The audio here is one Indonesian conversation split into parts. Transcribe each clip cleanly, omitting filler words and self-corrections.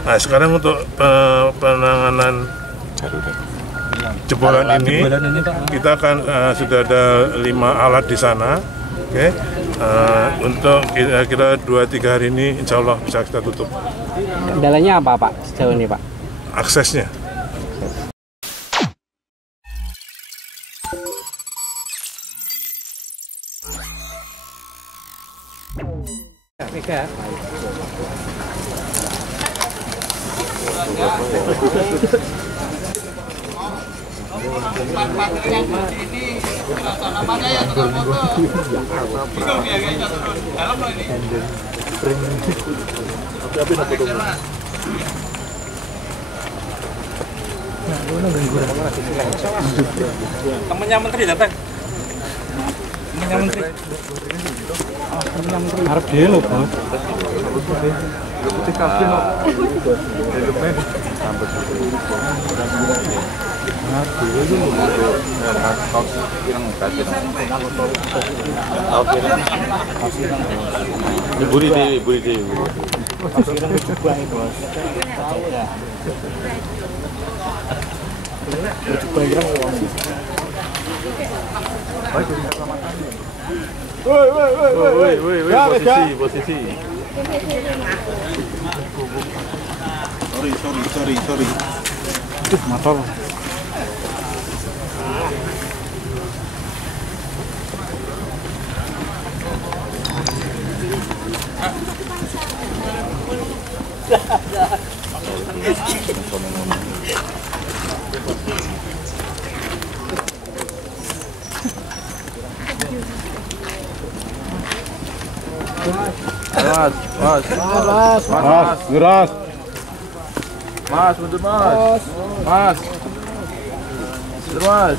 Nah, sekarang untuk penanganan jebolan ini kita akan sudah ada 5 alat di sana. Oke. Untuk kira-kira 2-3 hari ini insya Allah bisa kita tutup. Kendalanya apa Pak sejauh ini Pak? Aksesnya. Temennya menteri datang. Temennya menteri. Harap dia loh Bos. Posisi. Sorry. Motor. Geras. Mas, mundur Mas. Mas. Mundur Mas.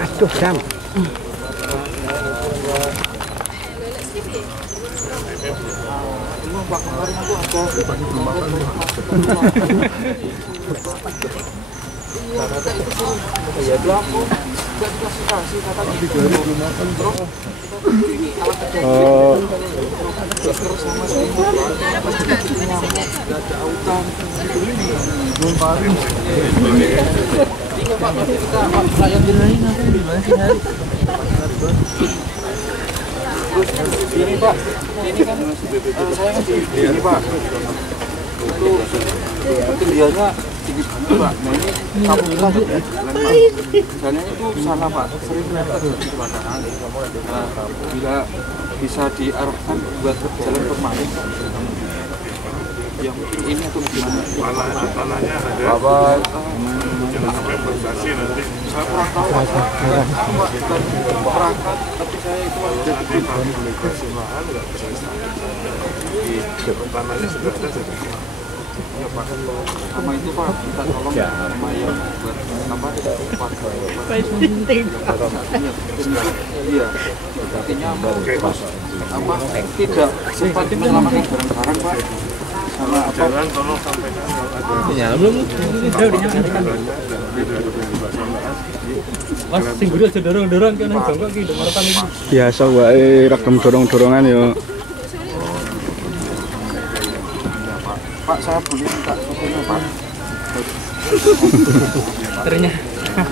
Aduh, jam. Ini Pak, ini kan saya ini Pak. Itu ketinggiannya tinggi Pak. Nah ini kampung kita jalannya itu salah Pak, sering terjadi kecelakaan. Bila bisa diarahkan buat jalan permanen, yang mungkin ini atau gimana? Tanahnya ada. Bapak. Jangan sampai prestasi nanti. Saya kurang tahu Pak, bukan perangkat, tapi saya itu Jadi kami migrasi lahan nggak bisa tanahnya sudah ada jadi ya Pak, sama itu Pak, kita tolong sama yang buat apa iya, artinya apa tidak sempat menyelamatkan barang-barang Pak, sama apa jangan tolong sampaikan kalau ada Ya, belum. Udah dinyalakan. Mas sing guru aja dorong-dorong kan jongkok ki ndok marepan iki. Biasa wae regem dorong-dorongan ya. Pak, saya boleh minta fotonya Pak. Ternyata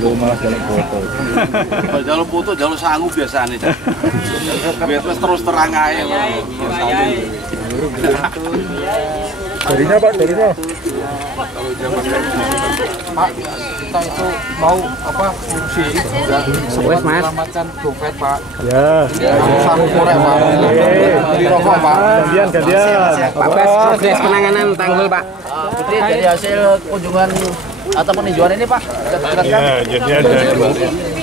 Lu malah jalur foto. Jalur foto, jalur sangu biasanya. Biar terus terang aja. Jarinya Pak, jarinya. Pak, kita itu mau apa fungsi sempat menyelamatkan dompet Pak. Ya. Saku korek Pak. Di rokok Pak. Gantian. progres penanganan tanggul Pak. Putri dari hasil kunjungan atau peninjauan ini Pak. ya, jadi ada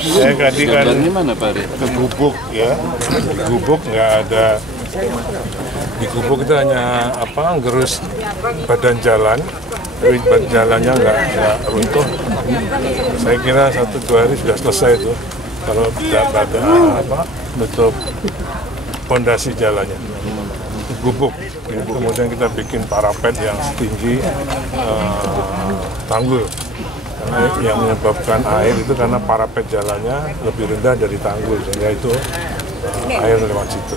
saya tadi kan ke Gubuk ya, Gubuk nggak ada, di Gubuk itu hanya apa gerus badan jalan, tapi jalannya nggak runtuh. Saya kira 1-2 hari sudah selesai itu kalau tidak ada apa nutup pondasi jalannya. Gubuk. Ya, kemudian kita bikin parapet yang setinggi tanggul. Karena yang menyebabkan air itu karena parapet jalannya lebih rendah dari tanggul, sehingga itu air lewat situ.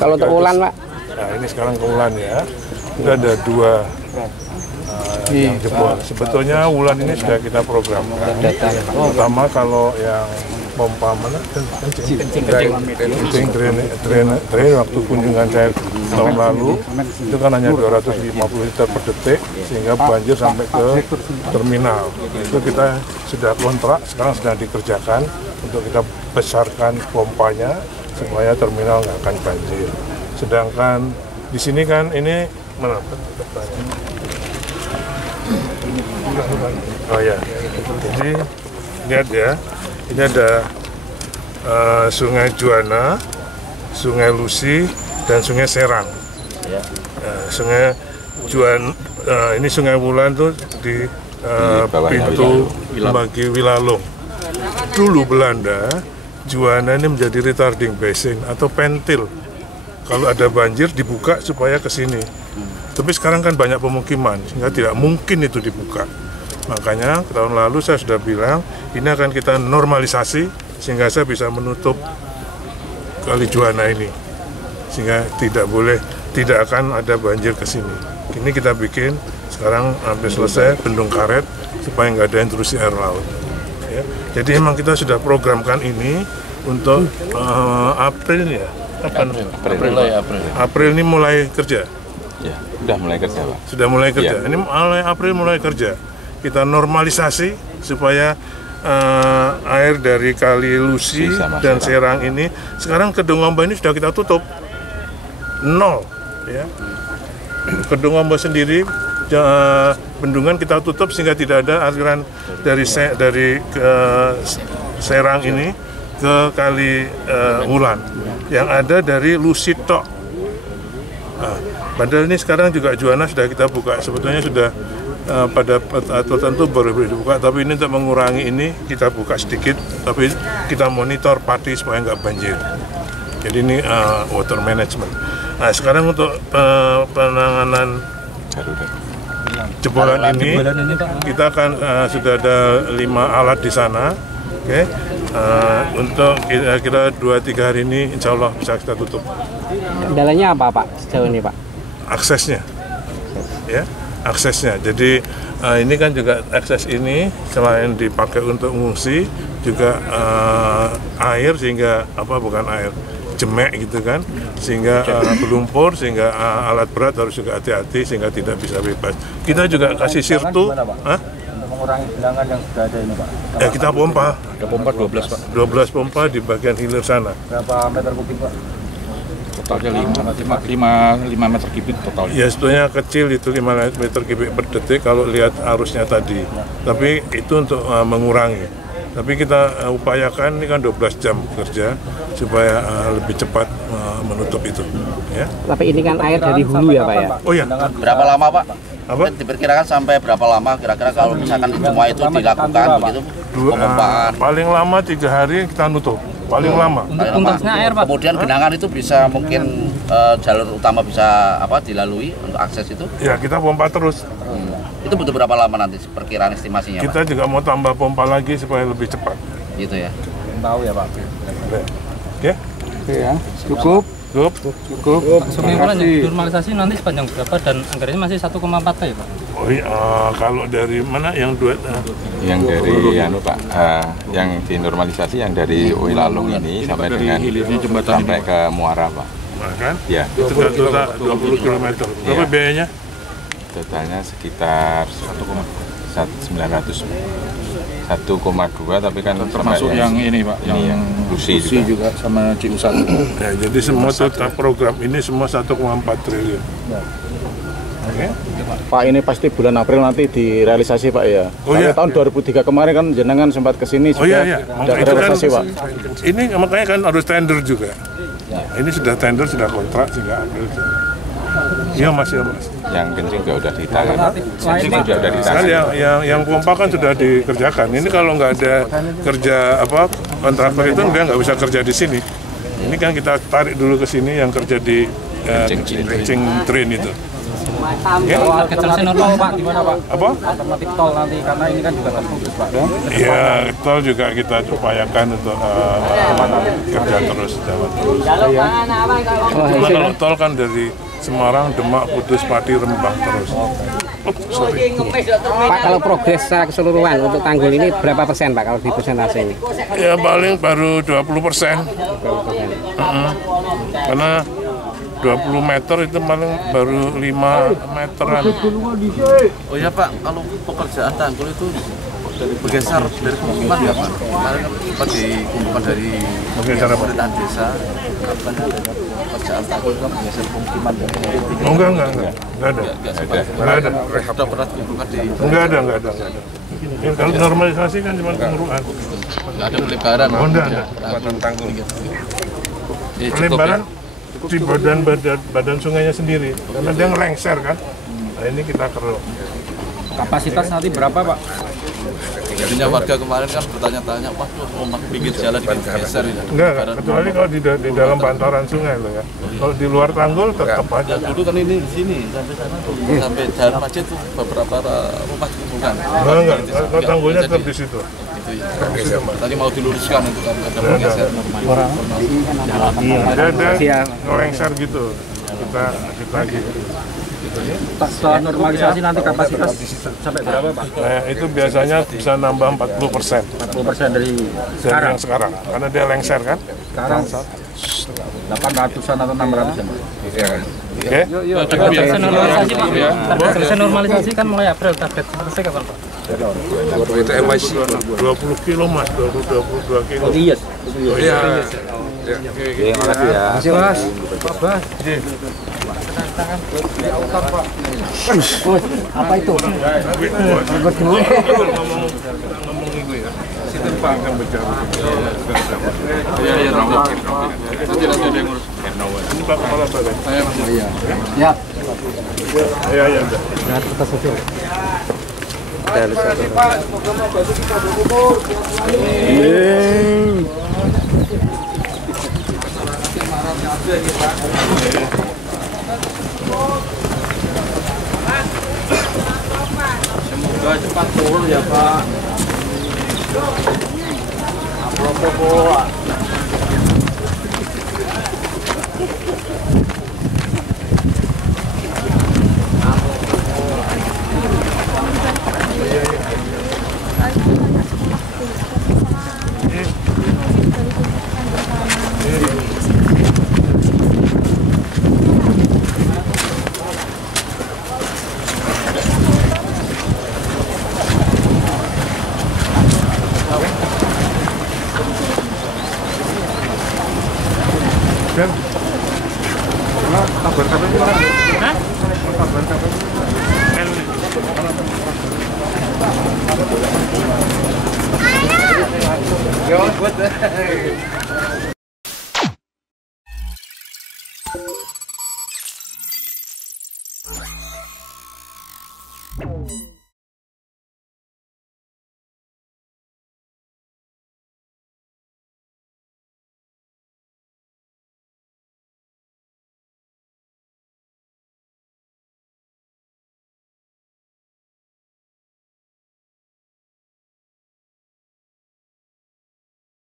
Kalau untuk Wulan, Pak? Nah, ini sekarang ke Wulan ya. Itu ada 2 yang jebol. Sebetulnya Wulan ini sudah kita programkan. Pertama kalau yang pompa mana? Kencing drain waktu kunjungan saya tahun lalu itu kan hanya 250 liter per detik sehingga banjir sampai ke terminal. Itu kita sudah kontrak, sekarang sedang dikerjakan untuk kita besarkan pompanya supaya terminal nggak akan banjir. Sedangkan di sini kan ini mana? Oh ya, jadi lihat ya, ini ada Sungai Juana, Sungai Lusi, dan Sungai Serang. Sungai Juana, ini Sungai Wulan tuh di pintu bagi Wilalung. Dulu Belanda, Juana ini menjadi retarding basin atau pentil. Kalau ada banjir dibuka supaya ke sini. Tapi sekarang kan banyak pemukiman, sehingga tidak mungkin itu dibuka. Makanya tahun lalu saya sudah bilang, ini akan kita normalisasi, sehingga saya bisa menutup Kali Juana ini. Sehingga tidak akan ada banjir ke sini. Ini kita bikin, sekarang hampir selesai, bendung karet, supaya nggak ada intrusi air laut. Ya. Jadi memang kita sudah programkan ini untuk April ya. April ini mulai kerja. Ya, sudah mulai kerja, Pak. Sudah mulai kerja. Ya. Ini mulai April mulai kerja. Kita normalisasi supaya air dari Kali Lusi dan Serang ini sekarang Kedung Ombo ini sudah kita tutup 0 ya. Kedung Ombo sendiri bendungan kita tutup sehingga tidak ada aliran dari Serang ini ke Kali Wulan. Yang ada dari Lusi tok. Padahal ini sekarang juga Juana sudah kita buka, sebetulnya sudah pada tertentu baru dibuka, tapi ini untuk mengurangi ini kita buka sedikit, tapi kita monitor padi supaya nggak banjir. Jadi ini water management. Nah sekarang untuk penanganan jebolan ini kita akan sudah ada 5 alat di sana, oke? Untuk kira-kira 2-3 hari ini insya Allah bisa kita tutup. Kendalanya apa Pak sejauh ini Pak? Aksesnya, ya aksesnya. Jadi ini kan juga akses ini selain dipakai untuk mengungsi juga air sehingga bukan air jemek gitu kan, sehingga berlumpur sehingga alat berat harus juga hati-hati sehingga tidak bisa bebas. Kita juga kasih sirtu. Untuk mengurangi genangan yang sudah ada ini Pak. Ya kita pompa. Ada pompa 12 Pak. 12 pompa di bagian hilir sana. Berapa meter kubik Pak? Totalnya 5 meter kubik total. Ya sebetulnya kecil itu 5 meter kubik per detik kalau lihat arusnya tadi. Tapi itu untuk mengurangi. Tapi kita upayakan ini kan 12 jam kerja supaya lebih cepat menutup itu. Ya. Tapi ini kan air dari hulu ya Pak ya? Oh ya. Berapa lama Pak? Apa? Diperkirakan sampai berapa lama kira-kira kalau misalkan semua itu dilakukan begitu pemompaan? Paling lama 3 hari kita nutup. Paling lama. Untuk tuntasnya air Pak. Kemudian genangan itu bisa mungkin jalur utama bisa dilalui untuk akses itu? Ya kita pompa terus. Itu butuh berapa lama nanti perkiraan estimasinya Kita Pak? juga mau tambah pompa lagi supaya lebih cepat. Gitu ya. Tahu ya Pak. Oke? Oke ya, cukup. Sungai Wulan normalisasi nanti sepanjang berapa dan anggarannya masih 1,4 ya Pak? Oh iya, kalau dari mana yang dua? Yang dari Pak, yang dinormalisasi yang dari Wilalung ini sampai dengan sampai ke Muara Pak. Nah, kan? Ya. Itu total 20 km. Berapa Ya. biayanya? Totalnya sekitar 1,2 tapi kan Termasuk yang ini Pak, yang Lusi juga sama Ciusan. Ya, jadi semua total program ini semua 1,4 triliun. Oke? Pak, ini pasti bulan April nanti direalisasi Pak ya. Oh, iya. Tahun 2003 kemarin kan jenengan sempat kesini Oh juga iya, iya. ada Itu kan, realisasi Pak. ini makanya kan harus tender juga. Ini sudah tender, sudah kontrak sehingga April. Iya Mas, ya Mas. yang kencing juga udah ditangani. Kencing juga udah Kan ditangani. yang pompa kan sudah dikerjakan. Ini kalau nggak ada kerja kontraktor itu dia nggak bisa kerja di sini. Ini kan kita tarik dulu ke sini yang kerja di kencing train itu. Ya. Target selesai normal Pak, gimana Pak? Apa? Alternatif tol nanti, karena ini kan juga terputus Pak. Ya, tol juga kita upayakan untuk kerja terus, jalan terus. Cuma kalau tol kan dari Semarang, Demak, Kudus, Pati, Rembang terus. Sorry. Pak, kalau progres secara keseluruhan untuk tanggul ini berapa persen Pak kalau di persentase ini? Ya paling baru 20%. Karena 20 meter itu paling baru 5 meteran. Oh ya Pak, kalau pekerjaan tanggul itu bergeser dari pemukiman nggak Pak? Kemarin kan sempat dikumpulkan dari pemerintahan desa, katanya pekerjaan tanggul itu kan bergeser pemukiman dari Oh, enggak ada. Enggak ada. Sudah pernah dikumpulkan di Enggak ada. Ya, kalau normalisasi kan cuma pengurukan. nggak ada pelebaran. Oh, enggak ada. Tanggul. Pelebaran di badan sungainya sendiri, karena dia ngelengser kan. Nah ini kita keruk. Kapasitas nanti berapa Pak? Jadinya warga kemarin kan bertanya-tanya, waduh, mau pinggir jalan digeser ya. Enggak, kecuali kalau di dalam bantaran sungai loh ya. Kalau di luar tanggul tetap aja. Dulu kan ini di sini sampai sana tuh, sampai jalan macet tuh beberapa rumah dikumpulkan. Enggak, kalau tanggulnya tetap di situ. Gitu ya. Tadi mau diluruskan untuk ada bergeser. Dia ngelengser gitu. Kita gitu. Setelah normalisasi nanti kapasitas sampai berapa Pak? Nah, itu biasanya bisa nambah 40%. 40% dari Dari yang sekarang, karena dia lengser kan. sekarang 800-an atau 600-an Pak? Oke. Selesai normalisasi Pak. Selesai normalisasi kan mulai April, target selesai kapan Pak? Itu MIC 20 kilo mas, 22 kilo. Iya. Oh iya. Terima kasih ya. Masih Mas. Pak Bas. Apa itu? Ngomong itu ya. Situ Pak akan bicara. Iya, nanti ada yang ngurus. Ini Pak Kepala Badan. Saya Mas. Siap. Ya udah. Semoga cepat turun ya Pak. Apa-apa. Dan kabar gimana? Hah? Kabar